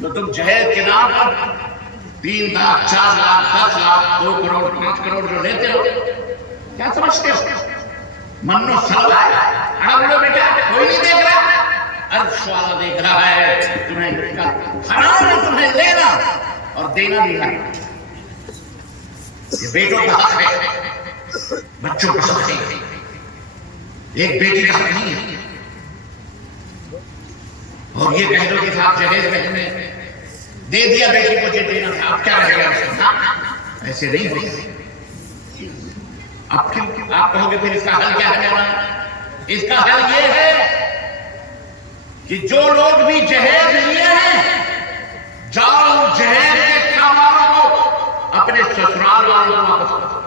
تو تم جہیز کے نام پر 3 لاکھ 4 لاکھ 10 لاکھ 2 کروڑ 5 کروڑ جو لیتے ہو کیا سمجھتے ہو؟ منو سلوا ہے بولو بیٹا کوئی نہیں دیکھ رہا، عرش والا دیکھ رہا ہے تمہیں حرام ہے تمہیں لینا اور دینا بھی ہے۔ یہ بیٹوں کا حق ہے، بچوں کا حق ہے، ایک بیٹی کا حق نہیں ہے۔ اور یہ کہہ دو کہ صاحب جہیز میں ہم نے دے دیا بیٹی کو، جو دینا تھا اب کیا رہے گا؟ ایسے نہیں ہوگا۔ اب آپ کہو گے پھر اس کا حل کیا ہے مولانا؟ اس کا حل یہ ہے کہ جو لوگ بھی جہیز لیے ہیں جاؤ جہیز کے سامانوں کو اپنے سسرال والوں کو واپس کرو،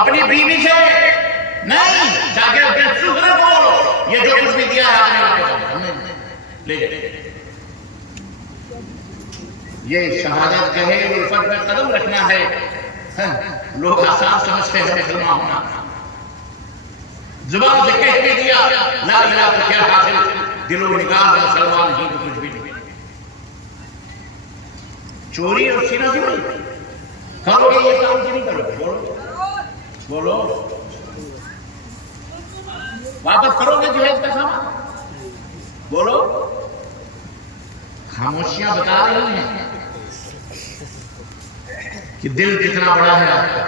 اپنی بیوی سے نہیں جا کے اپنے سسرے کو یہ جو کچھ بھی دیا ہے آپ نے لے جائے۔ یہ شہادت جہیز الفت میں قدم رکھنا ہے۔ لوگ آسان سمجھتے ہیں مسلمان ہونا، زبان سے کہہ کے دیا لا الہ تو کیا حاصل، دل و نگاہ مسلمان ہی تو کچھ بھی نہیں۔ چوری اور سینہ چوری کرو گے یہ کام کی نہیں کرو گے؟ بولو بولو واپس کرو گے جہیز کا سامان؟ بولو۔ خاموشیاں بتا رہی ہیں کہ دل کتنا بڑا ہے آپ کا۔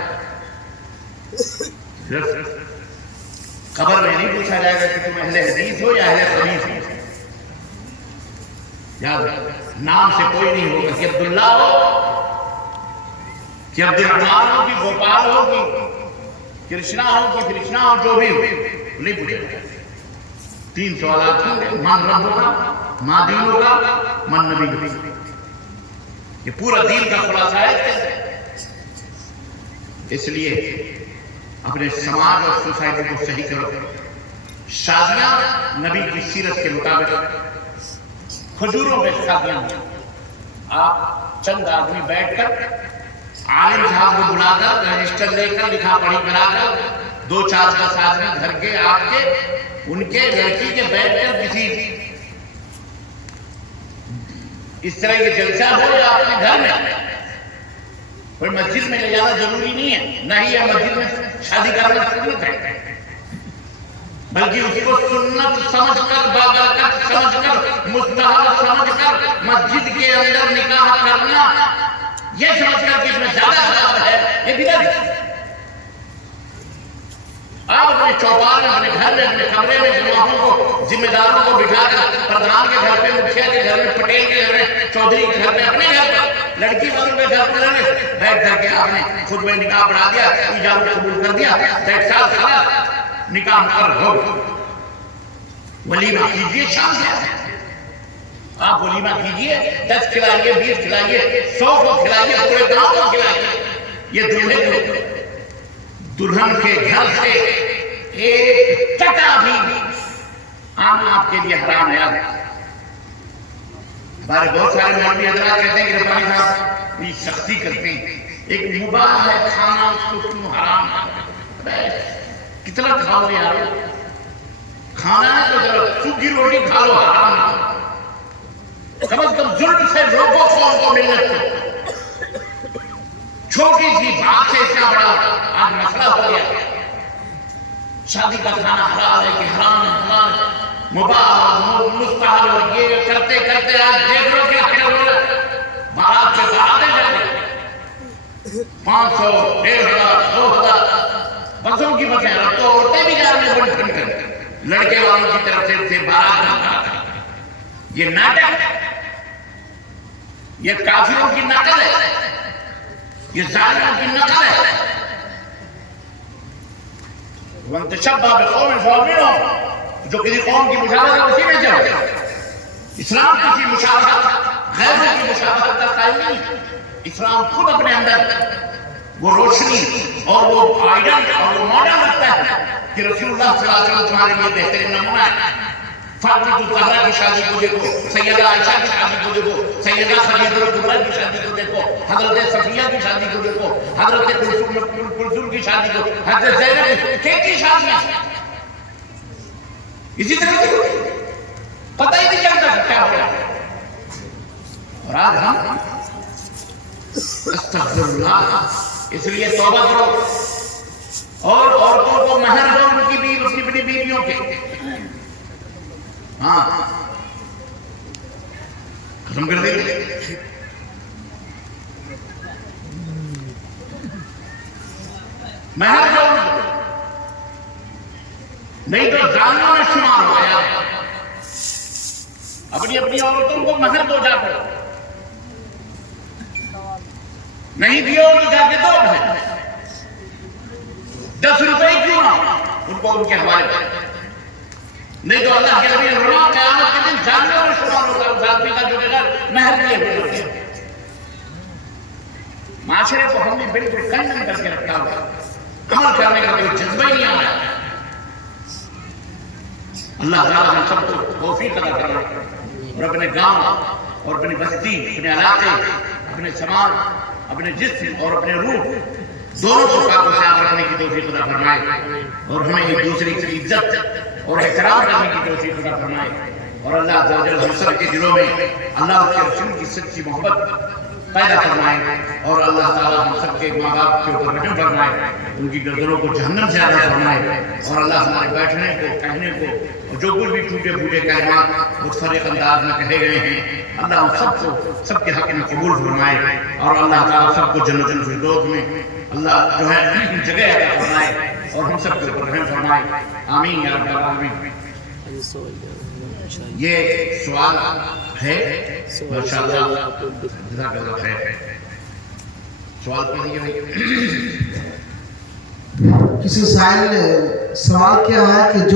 قبر میں نہیں پوچھا جائے گا کہ تم اہل حدیث ہو یا اہل خبیث ہو، یاد نام سے کوئی نہیں ہوگا کہ عبداللہ ہو کہ عبد الرحمان ہو کہ گوپال ہو کہ کرشنا ہو کہ کرشنا ہو، جو بھی ہو نہیں پوچھا جائے گا۔ 3 سوالات ہوں گے، من رب ہوگا، ماں دین ہوگا، من نبی ہوگا۔ یہ پورا دین کا خلاصہ ہے۔ اس لیے اپنے سماج اور سوسائٹی کو صحیح کرو۔ شادیاں نبی کی سیرت کے مطابق کھجوروں پہ شادیاں ہیں۔ آپ چند آدمی بیٹھ کر عالم صاحب کو بلا کر رجسٹر لے کر لکھا پڑھی کرا کر 2-4 10 آدمی گھر کے آپ کے ان کے لڑکی کے بیٹھ کر کسی اس طرح کے جلسہ ہو یا اپنے گھر میں، کوئی مسجد میں لے جانا ضروری نہیں ہے، نہ ہی یہ مسجد میں شادی کرنا سنت ہے، بلکہ اس کو سنت سمجھ کر بابرکت سمجھ کر مستحب سمجھ کر مسجد کے اندر نکاح کرنا، یہ سمجھ کر کہ اس میں زیادہ ثواب ہے، یہ بدعت ہے۔ آپ اپنے چوپال میں، اپنے گھر میں، اپنے کمرے میں گواہوں کو، ذمہ داروں کو بٹھا کر پردھان کے گھر پہ، مکھیا کے گھر میں، پٹیل کے گھر میں، چودھری کے گھر میں، اپنے گھر پر لڑکی والوں کے گھر پر بیٹھ کر کے آپ نے خود میں نکاح پڑھا دیا، ایجاب قبول کر دیا، 1.5 سال خلاص نکاح مقرر ہو۔ ولیمہ کیجئے شام سے، آپ ولیمہ کیجئے، 10 کھلائیے، 20 کھلائیے، 100 کو کھلائیے، پورے گاؤں کو کھلائیے۔ یہ دلہے کو دلہن کے گھر سے ایک ٹکا بھی آنا آپ کے لیے حرام ہے۔ ہمارے بہت سارے مولوی حضرات کہتے ہیں کہ ربانی صاحب یہ سختی کرتے ہیں، ایک مباح ہے کھانا، اس کو کیوں حرام ہے؟ کتنا کھاؤ یار، کھانا ہے تو ذرا سوکھی روٹی کھا لو، حرام ہے، کم از کم ظلم سے روکو قوم کو ملت کو۔ چھوٹی سی بات سے اتنا بڑا آج مسئلہ ہو گیا، شادی کا کھانا حلال ہے کہ حرام ہے، حلال ہے، مباح مستحب، اور یہ کرتے کرتے آج دیکھ لو کیا کیا ہو رہا ہے۔ بارات سے باراتیں جاتے 500 1,500 2,000 بسوں کی بسیں، اب تو عورتیں بھی جا رہی ہیں بڑھ کر لڑکے والوں کی طرف سے بارات۔ یہ ناٹک، یہ کافروں کی نقل ہے، یہ ظالموں کی نقل ہے۔ وَمَن تَشَبَّهَ بِقَوْمٍ فَهُوَ مِنْهُمْ، جو کسی قوم کی مشابہت ہے اسی میں سے ہو۔ اسلام کسی مشابہت، غیروں کی مشابہت کا قائل نہیں۔ اسلام خود اپنے اندر وہ روشنی اور وہ آئیڈل اور وہ ماڈل رکھتا ہے کہ رسول اللہ صلی اللہ علیہ وسلم تمہارے لیے بہترین نمونہ ہے۔ فاطمہ الزہرا کی شادی کو دیکھو، سیدہ عائشہ کی شادی کو دیکھو، سیدہ خدیجہ کبریٰ کی شادی کو دیکھو، حضرت صفیہ کی شادی کو دیکھو، حضرت کلثوم کی شادی کو، حضرت زینب کی شادی، اسی طرح سے پتہ ہی نہیں چلتا تو کیا ہو گیا؟ اور آج ہم استغفر اللہ، اس لیے توبہ کرو، اور عورتوں کو مہر دو ان کی بیوی، اپنی اپنی بیویوں کے. ہاں ختم کر دیں. مہر دو، نہیں تو زانیوں میں شمار ہو گیا. اپنی اپنی عورتوں کو مہر دو جا کر، نہیں دیو تو جا کے دو. 10 روپے کیوں نہ ان کو ان کے حوالے کر، نہیں تو اللہ کے نبی نے فرمایا قیامت کے دن زانیوں میں شمار ہوگا اس آدمی کا جو بغیر مہر دیے ہوئے ہوتے ہیں. معاشرے کو ہم نے بالکل کنڈم کر کے رکھا ہوا، عمل کرنے کا کوئی جذبہ ہی نہیں آیا. اللہ تعالیٰ ہم سب کو توفیق عطا فرمائے اور اپنے گاؤں اور اپنی بستی، اپنے علاقے، اپنے سماج، اپنے جسم اور اپنے روح دونوں کو پاک و صاف رکھنے کی توفیق عطا فرمائے اور ہمیں ایک دوسرے کی عزت اور احترام کرنے کی توفیق عطا فرمائے. اور اللہ عز و جل ہم سب کے دلوں میں اللہ اور اس کے رسول کی سچی محبت پیدا فرمائے اور اللہ تعالیٰ ہم سب کے ماں باپ کے اوپر رحم فرمائے، ان کی گردنوں کو جہنم سے آزاد فرمائے. اور اللہ ہمارے بیٹھنے کو، کہنے کو، اور جو کچھ بھی ٹوٹے پھوٹے کلمات مختلف انداز میں کہے گئے ہیں، اللہ ہم سب کو سب کے حق میں قبول فرمائے. اور اللہ تعالیٰ سب کو جنت الفردوس میں اللہ جو ہے جگہ عطا فرمائے اور ہم سب کے اوپر رحم فرمائے. آمین یا رب العالمین. یہ سوال ہے ماشاءاللہ، جزاک اللہ خیر. سوال پڑھیے بھائی. کسی سائل نے سوال کیا ہے کہ